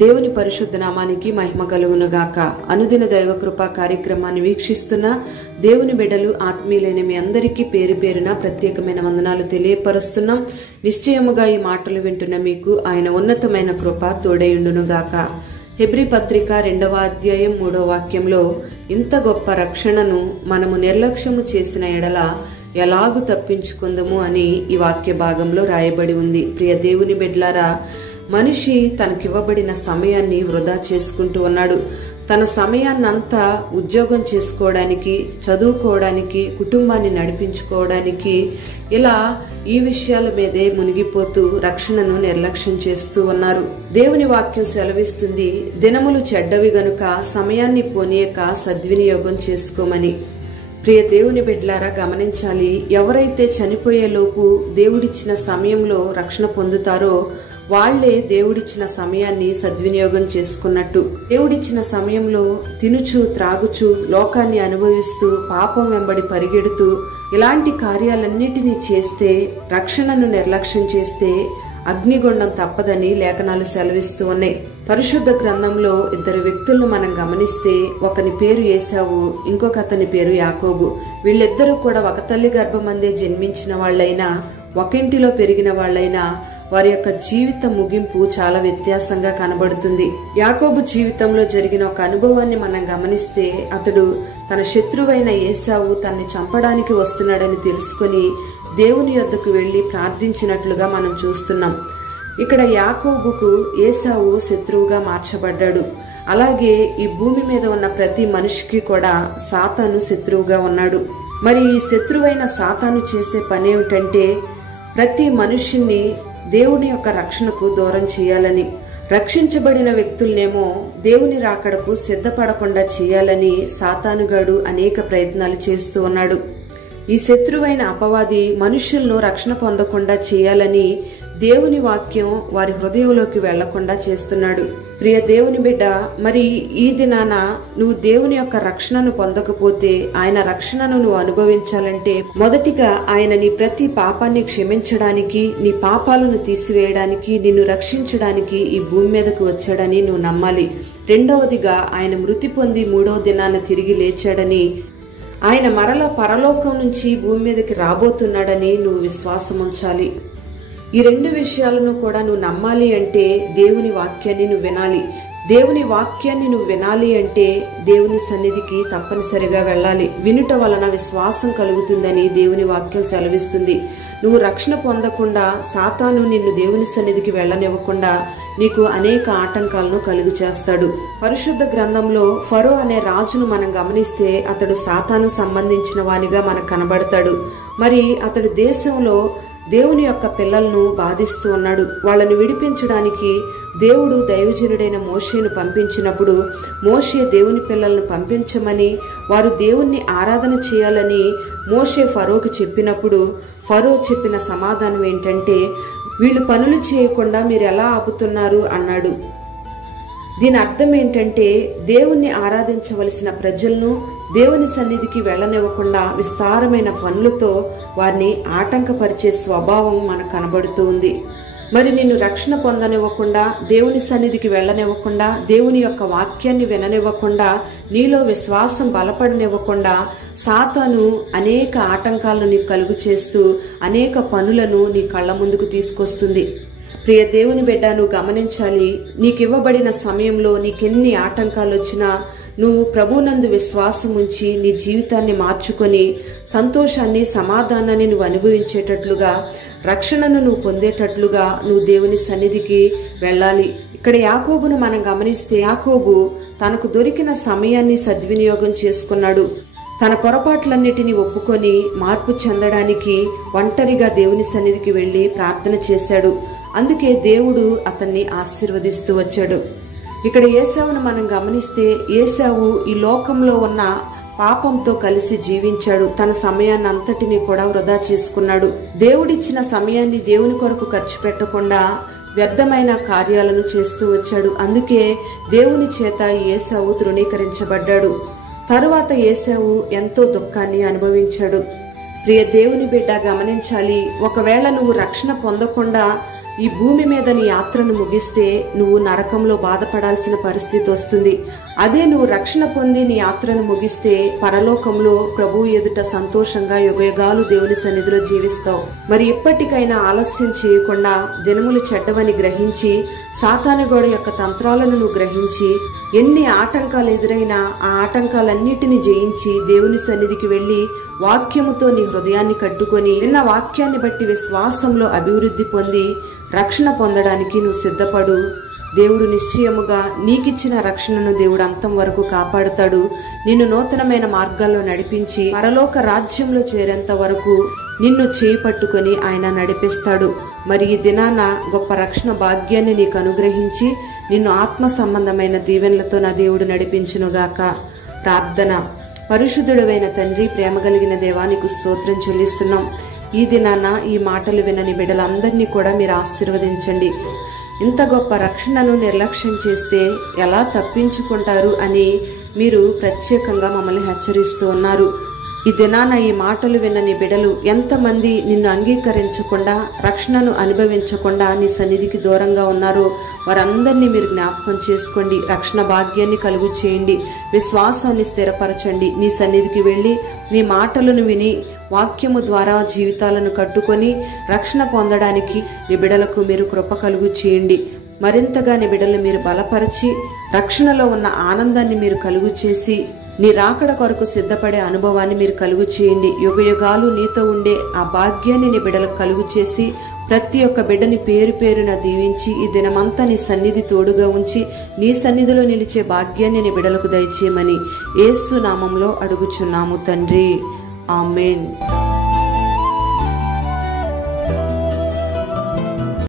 దేవుని పరిశుద్ధ నామానికి మహిమ కలుగునుగాక. అనుదిన దైవ కృపా కార్యక్రమాన్ని వీక్షిస్తున్న దేవుని బిడ్డలు ఆత్మీయులైన మీ అందరికీ పేరు పేరున ప్రత్యేకమైన వందనాలు తెలియపరుస్తున్నాం. నిశ్చయముగా ఈ మాటలు వింటున్న మీకు ఆయన ఉన్నతమైన కృప తోడైయుండునుగాక. హెబ్రీ పత్రిక 2వ అధ్యాయం 3వ వాక్యంలో ఇంత గొప్ప రక్షణను మనము నిర్లక్ష్యము చేసిన ఎడల ఎలాగు తప్పించుకుందము అని ఈ వాక్య భాగంలో రాయబడి ఉంది. ప్రియ దేవుని బిడ్డలారా, మనిషి తనకివ్వబడిన సమయాన్ని వృధా చేసుకుంటూ ఉన్నాడు. తన సమయాన్నంతా ఉద్యోగం చేసుకోవడానికి, చదువుకోవడానికి, కుటుంబాన్ని నడిపించుకోవడానికి, ఇలా ఈ విషయాల మీదే మునిగిపోతూ రక్షణను నిర్లక్ష్యం చేస్తూ ఉన్నారు. దేవుని వాక్యం సెలవిస్తుంది, దినములు చెడ్డవి గనుక సమయాన్ని పోనీయక సద్వినియోగం చేసుకోమని. ప్రియ దేవుని బిడ్డలారా, గమనించాలి, ఎవరైతే చనిపోయేలోపు దేవుడిచ్చిన సమయంలో రక్షణ పొందుతారో వాళ్లే దేవుడిచ్చిన సమయాన్ని సద్వినియోగం చేసుకున్నట్టు. దేవుడిచ్చిన సమయంలో తినుచు త్రాగుచు లోకాన్ని అనుభవిస్తూ పాపం వెంబడి పరిగెడుతూ ఇలాంటి కార్యాలన్నిటినీ చేస్తే, రక్షణను నిర్లక్ష్యం చేస్తే అగ్నిగుండం తప్పదని లేఖనాలు సెలవిస్తూ ఉన్నాయి. పరిశుద్ధ గ్రంథంలో ఇద్దరు వ్యక్తులను మనం గమనిస్తే, ఒకని పేరు ఏశావు, ఇంకొక అతని పేరు యాకోబు. వీళ్ళిద్దరూ కూడా ఒక తల్లి గర్భమందే జన్మించిన వాళ్లైనా, ఒక ఇంటిలో పెరిగిన వాళ్లైనా వారి యొక్క జీవిత ముగింపు చాలా వ్యత్యాసంగా కనబడుతుంది. యాకోబు జీవితంలో జరిగిన ఒక అనుభవాన్ని మనం గమనిస్తే, అతడు తన శత్రువైన ఏశావు తనని చంపడానికి వస్తున్నాడని తెలుసుకుని దేవుని యొద్దకు వెళ్లి ప్రార్థించినట్లుగా మనం చూస్తున్నాం. ఇక్కడ యాకోబుకు ఏశావు శత్రువుగా మార్చబడ్డాడు. అలాగే ఈ భూమి మీద ఉన్న ప్రతి మనిషికి కూడా సాతాను శత్రువుగా ఉన్నాడు. మరి ఈ శత్రువైన సాతాను చేసే పనేమిటంటే, ప్రతి మనుషుణ్ణి దేవుని యొక్క రక్షణకు దూరం చేయాలని, రక్షించబడిన వ్యక్తులనేమో దేవుని రాకడకు సిద్ధపడకుండా చేయాలని సాతానుగాడు అనేక ప్రయత్నాలు చేస్తూ ఉన్నాడు. ఈ శత్రువైన అపవాది మనుషులను రక్షణ పొందకుండా చేయాలని దేవుని వాక్యం వారి హృదయంలోకి వెళ్లకుండా చేస్తున్నాడు. ప్రియ దేవుని బిడ్డ, మరి ఈ దినాన నువ్వు దేవుని యొక్క రక్షణను పొందకపోతే, ఆయన రక్షణను నువ్వు అనుభవించాలంటే, మొదటిగా ఆయన నీ ప్రతి పాపాన్ని క్షమించడానికి, నీ పాపాలను తీసివేయడానికి, నిన్ను రక్షించడానికి ఈ భూమి మీదకు వచ్చాడని నువ్వు నమ్మాలి. రెండవదిగా ఆయన మృతి పొంది 3వ దినాన తిరిగి లేచాడని, ఆయన మరల పరలోకం నుంచి భూమి మీదకి రాబోతున్నాడని నువ్వు విశ్వాసం ఉంచాలి. ఈ రెండు విషయాలను కూడా నువ్వు నమ్మాలి అంటే దేవుని వాక్యాన్ని నువ్వు వినాలి. దేవుని వాక్యాన్ని నువ్వు వినాలి అంటే దేవుని సన్నిధికి తప్పనిసరిగా వెళ్ళాలి. వినుట వలన విశ్వాసం కలుగుతుందని దేవుని వాక్యం సెలవిస్తుంది. నువ్వు రక్షణ పొందకుండా సాతాను నిన్ను దేవుని సన్నిధికి వెళ్ళనివ్వకుండా నీకు అనేక ఆటంకాలను కలుగు చేస్తాడు. పరిశుద్ధ గ్రంథంలో ఫరో అనే రాజును మనం గమనిస్తే, అతడు సాతాను సంబంధించిన వానిగా మనకు కనబడతాడు. మరి అతడు దేశంలో దేవుని యొక్క పిల్లలను బాధిస్తూ ఉన్నాడు. వాళ్ళని విడిపించడానికి దేవుడు దైవజనుడైన మోషేను పంపించినప్పుడు, మోషే దేవుని పిల్లలను పంపించమని, వారు దేవుణ్ణి ఆరాధన చేయాలని మోషే ఫరోకు చెప్పినప్పుడు, ఫరో చెప్పిన సమాధానం ఏంటంటే, వీళ్ళు పనులు చేయకుండా మీరు ఎలా ఆపుతున్నారు అన్నాడు. దీని అర్థం ఏంటంటే, దేవుణ్ణి ఆరాధించవలసిన ప్రజలను దేవుని సన్నిధికి వెళ్ళనివ్వకుండా విస్తారమైన పనులతో వారిని ఆటంకపరిచే స్వభావం మనకు కనబడుతూ ఉంది. మరి నిన్ను రక్షణ పొందనివ్వకుండా, దేవుని సన్నిధికి వెళ్ళనివ్వకుండా, దేవుని యొక్క వాక్యాన్ని విననివ్వకుండా, నీలో విశ్వాసం బలపడనివ్వకుండా సాతాను అనేక ఆటంకాలను నీకు కలుగు చేస్తూ అనేక పనులను నీ కళ్ళ ముందుకు తీసుకొస్తుంది. ప్రియ దేవుని బిడ్డ, నువ్వు గమనించాలి, నీకివ్వబడిన సమయంలో నీకెన్ని ఆటంకాలు వచ్చినా నువ్వు ప్రభునందు విశ్వాసం ఉంచి నీ జీవితాన్ని మార్చుకొని సంతోషాన్ని, సమాధానాన్ని నువ్వు అనుభవించేటట్లుగా, రక్షణను నువ్వు పొందేటట్లుగా నువ్వు దేవుని సన్నిధికి వెళ్ళాలి. ఇక్కడ యాకోబును మనం గమనిస్తే, యాకోబు తనకు దొరికిన సమయాన్ని సద్వినియోగం చేసుకున్నాడు. తన పొరపాట్లన్నిటినీ ఒప్పుకొని మార్పు చెందడానికి ఒంటరిగా దేవుని సన్నిధికి వెళ్లి ప్రార్థన చేశాడు. అందుకే దేవుడు అతన్ని ఆశీర్వదిస్తూ వచ్చాడు. ఇక్కడ ఏశావును మనం గమనిస్తే, ఏశావు ఈ లోకంలో ఉన్న పాపంతో కలిసి జీవించాడు. తన సమయాన్ని అంతటినీ కూడా వృధా చేసుకున్నాడు. దేవుడిచ్చిన సమయాన్ని దేవుని కొరకు ఖర్చు పెట్టకుండా వ్యర్థమైన కార్యాలను చేస్తూ వచ్చాడు. అందుకే దేవుని చేత ఏశావు తృణీకరించబడ్డాడు. తరువాత ఏశావు ఎంతో దుఃఖాన్ని అనుభవించాడు. ప్రియ దేవుని బిడ్డ, గమనించాలి, ఒకవేళ నువ్వు రక్షణ పొందకుండా ఈ భూమి మీద నీ యాత్రను ముగిస్తే నువ్వు నరకంలో బాధపడాల్సిన పరిస్థితి వస్తుంది. అదే నువ్వు రక్షణ పొంది నీ యాత్రను ముగిస్తే పరలోకంలో ప్రభువు ఎదుట సంతోషంగా యుగయుగాలు దేవుని సన్నిధిలో జీవిస్తావు. మరి ఇప్పటికైనా ఆలస్యం చేయకుండా దినములు చెడ్డవని గ్రహించి సాతానుగోడ యొక్క తంత్రాలను నువ్వు గ్రహించి ఎన్ని ఆటంకాలు ఎదురైనా ఆ ఆటంకాలన్నిటిని జయించి దేవుని సన్నిధికి వెళ్లి వాక్యముతో నీ హృదయాన్ని కట్టుకొని విన్న వాక్యాన్ని బట్టి విశ్వాసంలో అభివృద్ధి పొంది రక్షణ పొందడానికి నువ్వు సిద్ధపడు. దేవుడు నిశ్చయముగా నీకిచ్చిన రక్షణను దేవుడు అంతం వరకు కాపాడుతాడు. నిన్ను నూతనమైన మార్గాల్లో నడిపించి పరలోక రాజ్యంలో చేరేంత వరకు నిన్ను చేయి పట్టుకొని ఆయన నడిపిస్తాడు. మరి ఈ దినాన గొప్ప రక్షణ భాగ్యాన్ని నీకు అనుగ్రహించి నిన్ను ఆత్మ సంబంధమైన దీవెనలతో నా దేవుడు నడిపించునుగాక. ప్రార్థన. పరిశుద్ధుడైన తండ్రి, ప్రేమ కలిగిన దేవానికి స్తోత్రం చెల్లిస్తున్నాం. ఈ దినాన ఈ మాటలు వినని బిడ్డలందరినీ కూడా మీరు ఆశీర్వదించండి. ఇంత గొప్ప రక్షణను నిర్లక్ష్యం చేస్తే ఎలా తప్పించుకుంటారు అని మీరు ప్రత్యేకంగా మమ్మల్ని హెచ్చరిస్తూ ఉన్నారు. ఈ దినాన ఈ మాటలు విన్నని బిడలు ఎంతమంది నిన్ను అంగీకరించకుండా రక్షణను అనుభవించకుండా నీ సన్నిధికి దూరంగా ఉన్నారో వారందరినీ మీరు జ్ఞాపకం చేసుకోండి. రక్షణ భాగ్యాన్ని కలుగు చేయండి. విశ్వాసాన్ని స్థిరపరచండి. నీ సన్నిధికి వెళ్ళి నీ మాటలను విని వాక్యము ద్వారా జీవితాలను కట్టుకొని రక్షణ పొందడానికి నీ బిడలకు మీరు కృప కలుగు చేయండి. మరింతగా నీ బిడలు మీరు బలపరిచి రక్షణలో ఉన్న ఆనందాన్ని మీరు కలుగు చేసి నీ రాకడ కొరకు సిద్ధపడే అనుభవాన్ని మీరు కలుగు చేయండి. యుగయుగాలు నీతో ఉండే ఆ భాగ్యాన్ని నీ బిడ్డలకు కలుగు చేసి ప్రతి ఒక్క బిడ్డని పేరు పేరున దీవించి ఈ దినమంతా నీ సన్నిధి తోడుగా ఉంచి నీ సన్నిధిలో నిలిచే భాగ్యాన్ని నీ బిడ్డలకు దయచేయమని యేసు నామంలో అడుగుచున్నాము తండ్రి. ఆమేన్.